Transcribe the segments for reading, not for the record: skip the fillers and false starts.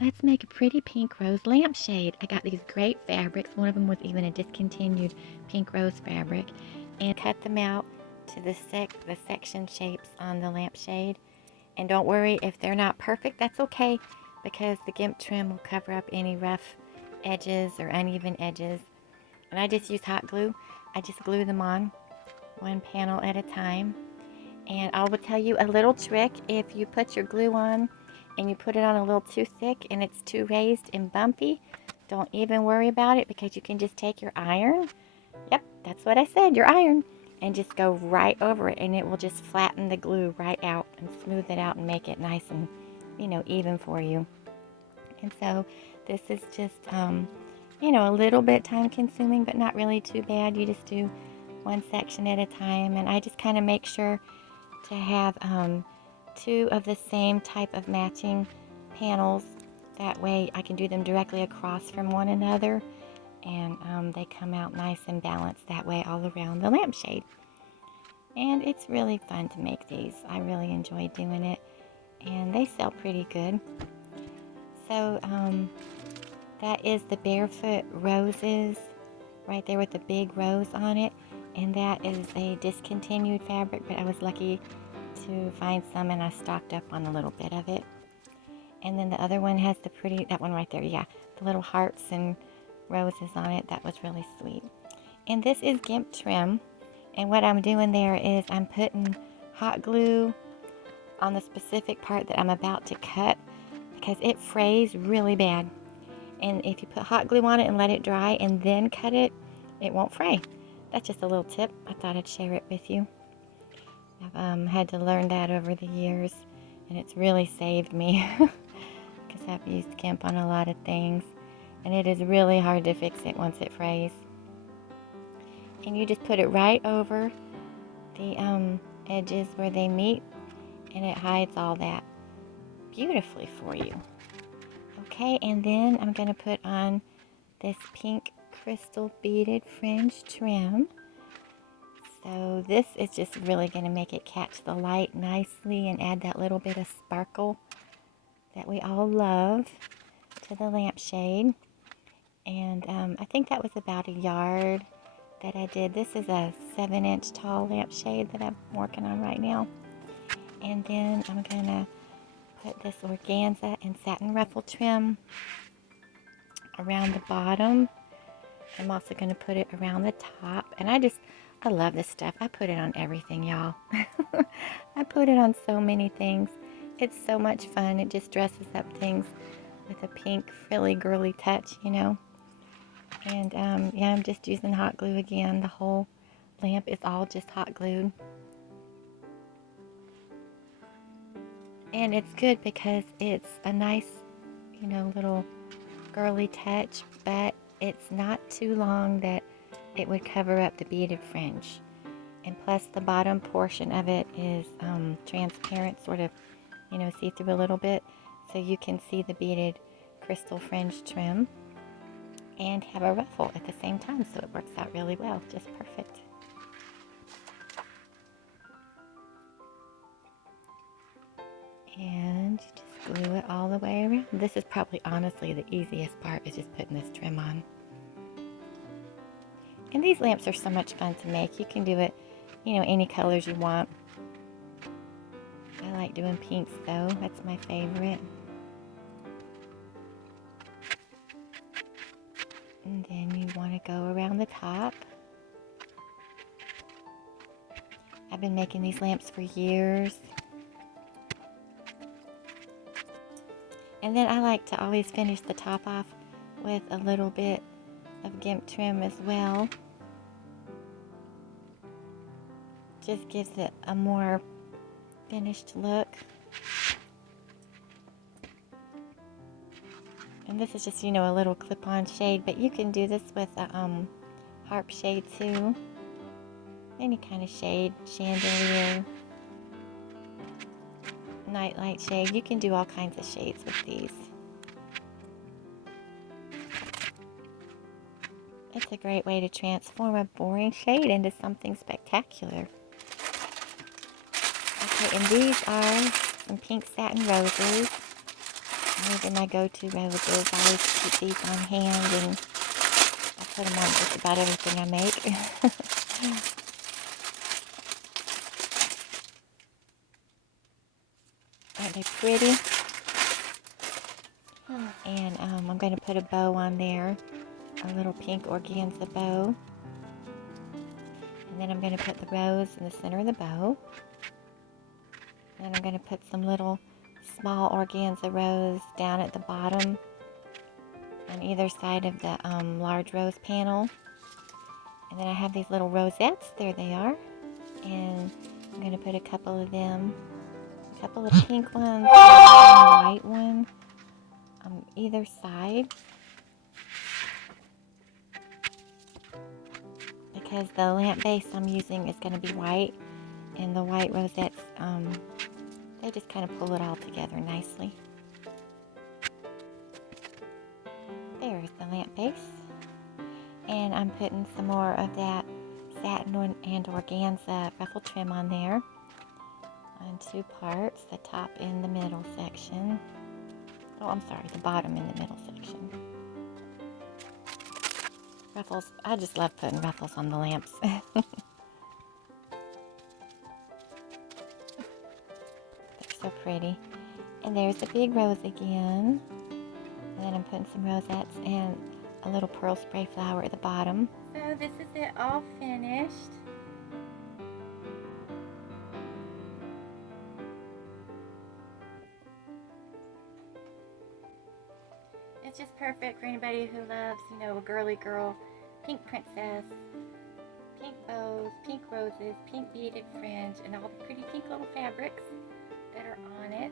Let's make a pretty pink rose lampshade. I got these great fabrics. One of them was even a discontinued pink rose fabric. And cut them out to the section shapes on the lampshade. And don't worry if they're not perfect, that's okay, because the GIMP trim will cover up any rough edges or uneven edges. And I just use hot glue. I just glue them on one panel at a time. And I will tell you a little trick. If you put your glue on and you put it on a little too thick and it's too raised and bumpy, don't even worry about it, because you can just take your iron. Yep, that's what I said, your iron. And just go right over it, and it will just flatten the glue right out and smooth it out and make it nice and, even for you. And so this is just, a little bit time consuming, but not really too bad. You just do one section at a time. And I just kind of make sure to have two of the same type of matching panels. That way I can do them directly across from one another, and they come out nice and balanced that way all around the lampshade. And it's really fun to make these. I really enjoy doing it, and they sell pretty good. So that is the Barefoot Roses right there with the big rose on it, and that is a discontinued fabric, but I was lucky to find some, and I stocked up on a little bit of it. And then the other one has the pretty, that one right there, yeah, the little hearts and roses on it. That was really sweet. And this is GIMP trim, and what I'm doing there is I'm putting hot glue on the specific part that I'm about to cut, because it frays really bad. And if you put hot glue on it and let it dry and then cut it, it won't fray. That's just a little tip. I thought I'd share it with you. I've had to learn that over the years, and it's really saved me, because I've used GIMP on a lot of things, and it is really hard to fix it once it frays. And you just put it right over the edges where they meet, and it hides all that beautifully for you. Okay, and then I'm going to put on this pink crystal beaded fringe trim. So this is just really going to make it catch the light nicely and add that little bit of sparkle that we all love to the lampshade. And I think that was about a yard that I did. This is a 7-inch tall lampshade that I'm working on right now. And then I'm going to put this organza and satin ruffle trim around the bottom. I'm also going to put it around the top. And I love this stuff. I put it on everything, y'all. I put it on so many things. It's so much fun. It just dresses up things with a pink, frilly, girly touch, And yeah, I'm just using hot glue again. The whole lamp is all just hot glued. And it's good because it's a nice, little girly touch, but it's not too long that it would cover up the beaded fringe. And plus the bottom portion of it is transparent, sort of, see through a little bit, so you can see the beaded crystal fringe trim and have a ruffle at the same time, so it works out really well, just perfect. And you just glue it all the way around. This is probably honestly the easiest part, is just putting this trim on. And these lamps are so much fun to make. You can do it, any colors you want. I like doing pinks though, that's my favorite. And then you want to go around the top. I've been making these lamps for years. And then I like to always finish the top off with a little bit of GIMP trim as well. Just gives it a more finished look. And this is just, a little clip-on shade, but you can do this with a harp shade too. Any kind of shade, chandelier, nightlight shade. You can do all kinds of shades with these. It's a great way to transform a boring shade into something spectacular. Okay, and these are some pink satin roses. These are my go-to roses. I always keep these on hand, and I put them on just about everything I make. Aren't they pretty? And I'm going to put a bow on there, a little pink organza bow. And then I'm going to put the rose in the center of the bow. And I'm going to put some little small organza rose down at the bottom on either side of the large rose panel. And then I have these little rosettes. There they are. And I'm going to put a couple of them, a couple of pink ones, and a white one on either side. Because the lamp base I'm using is going to be white, and the white rosettes, they just kind of pull it all together nicely. There's the lamp base. And I'm putting some more of that satin and organza ruffle trim on there on two parts, the top and the middle section. Oh, I'm sorry, the bottom and the middle section. Ruffles, I just love putting ruffles on the lamps. They're so pretty. And there's the big rose again. And then I'm putting some rosettes and a little pearl spray flower at the bottom. So this is it all finished. It's just perfect for anybody who loves, you know, a girly girl, pink princess, pink bows, pink roses, pink beaded fringe, and all the pretty pink little fabrics that are on it.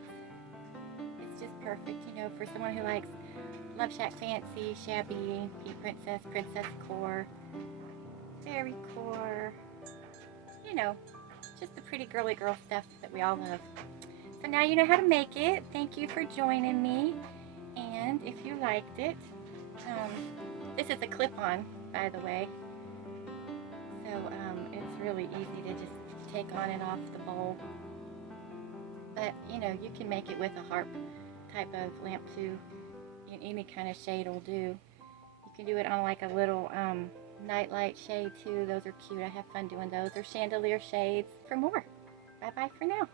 It's just perfect, you know, for someone who likes Love Shack Fancy, Shabby, Pink Princess, Princess Core, Fairy Core, you know, just the pretty girly girl stuff that we all love. So now you know how to make it. Thank you for joining me. And if you liked it, this is a clip-on, by the way. So it's really easy to just take on and off the bowl. But, you know, you can make it with a harp type of lamp too. Any kind of shade will do. You can do it on like a little nightlight shade too. Those are cute. I have fun doing those. Or chandelier shades. For more. Bye-bye for now.